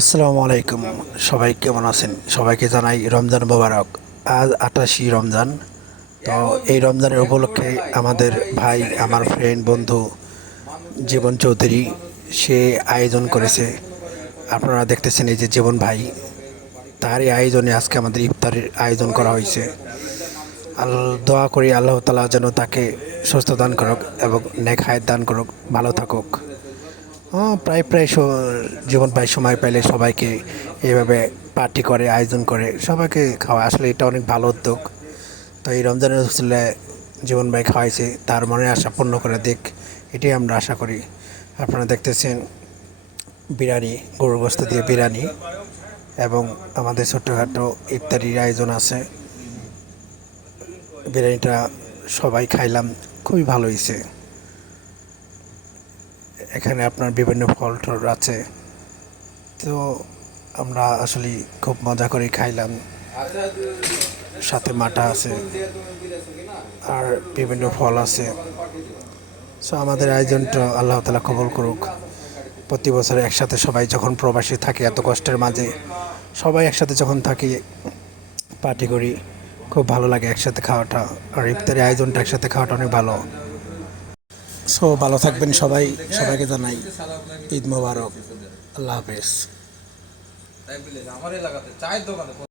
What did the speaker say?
আসসালামু আলাইকুম। সবাই কেমন আছেন? সবাইকে জানাই রমজান মোবারক। আজ ৮৮ রমজান। তো এই রমজানের উপলক্ষে আমাদের ভাই, আমার ফ্রেন্ড বন্ধু জীবন চৌধুরী সে আয়োজন করেছে। আপনারা দেখতেছেন এই যে জীবন ভাই, তারই আয়োজনে আজকে আমাদের ইফতারের আয়োজন করা হয়েছে। দোয়া করি আল্লাহ তাআলা যেন তাকে সুস্থ দান করুক এবং নেক হায়াত দান করুক, ভালো থাকুক। প্রায় প্রায় জীবন ভাই সময় পেলে সবাইকে এইভাবে পার্টি করে, আয়োজন করে সবাইকে খাওয়া। আসলে এটা অনেক ভালো উদ্যোগ। তো এই রমজানের রসুলে জীবন ভাই খাওয়াইছে, তার মনে আশা পূর্ণ করে দিক, এটাই আমরা আশা করি। আপনারা দেখতেছেন বিরিয়ানি, গরুর গোশত দিয়ে বিরিয়ানি এবং আমাদের ছোট্টখাটো ইফতারির আয়োজন আছে। বিরিয়ানিটা সবাই খাইলাম, খুবই ভালো হয়েছে। এখানে আপনার বিভিন্ন ফল টল আছে। তো আমরা আসলে খুব মজা করে খাইলাম। সাথে মাঠা আছে আর বিভিন্ন ফল আছে। সো আমাদের আয়োজনটা আল্লাহ তাআলা কবুল করুক। প্রতি বছর একসাথে সবাই যখন প্রবাসী থাকে, এত কষ্টের মাঝে সবাই একসাথে যখন থাকি, পার্টি করি, খুব ভালো লাগে একসাথে খাওয়াটা। আর ইফতারের আয়োজনটা একসাথে খাওয়াটা অনেক ভালো। সো ভালো থাকবেন সবাই। সবাইকে জানাই ঈদ মোবারক। আল্লাহ হাফেজ।